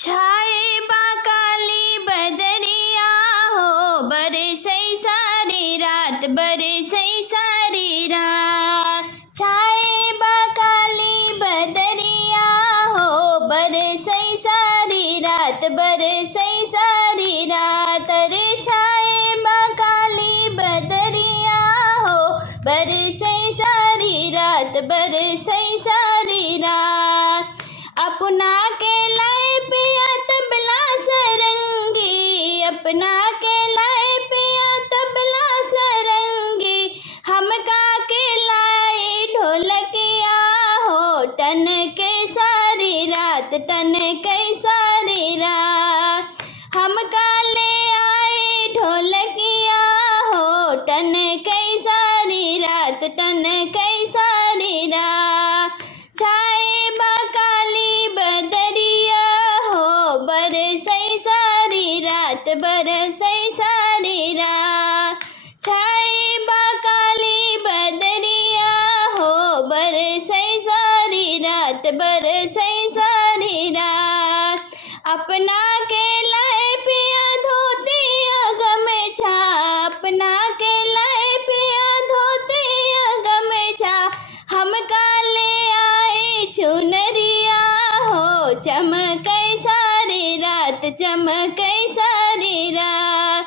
छाए बा काली बदरिया हो, बरसे सारी रात, बरसे सारी रात। छाए बा काली बदरिया हो, बरसे सारी रात, बरसे सारी रात। अरे छाए बा काली बदरिया हो, बरसे सारी रात, बरसे सारी रात। अपना के लाए पिया तबला सरंगी, अपना के लाए पिया तबला सरंगी। हमका के लाए ढोलकिया हो, तन के सारी रात, तन के सारी रात। हमका ले आए ढोलकिया हो, तन के सारी रात, तन के सारी रात। छाए बा काली बदरिया हो, बरसे सारी रात, बरसे सारी रात। छाए बा काली बदरिया हो, बरसे सारी रात, बरसे सारी रात। अपना के लाए पिया धोती गमछा, अपना के लाए पिया धोती गमछा। हमका ले आए चुनरिया हो, चमके सारी रात, चमके सारी रात।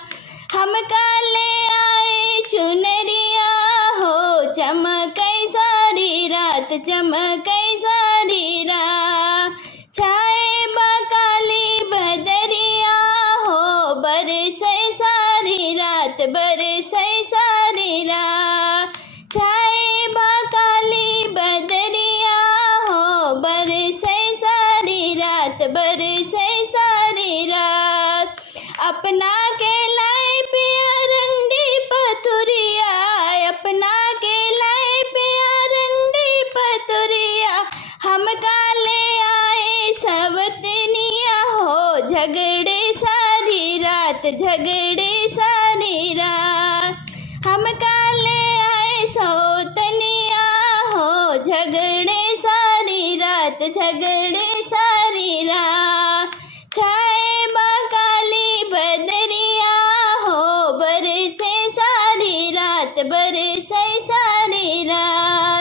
हमका ले आए चुनरिया हो, चमके सारी रात, चमके सारी रात। छाए बा काली बदरिया हो, बरसे सारी रात, बरसे सारी रात। छाए बा काली बदरिया हो, बरसे सारी रात, बरसे सारी रात। अपना के लाए पिया रंडी पथुरिया, अपना के लाए पिया रंडी पथुरिया। हमका ले आए सवतनिया हो, झगड़े सारी रात, झगड़े सारी रात। हमका ले आए सौतनिया हो, झगड़े सारी रात, झगड़े सारी रात। छाए बा काली बदरिया हो, बरसे सारी रात, बरसे सारी रात।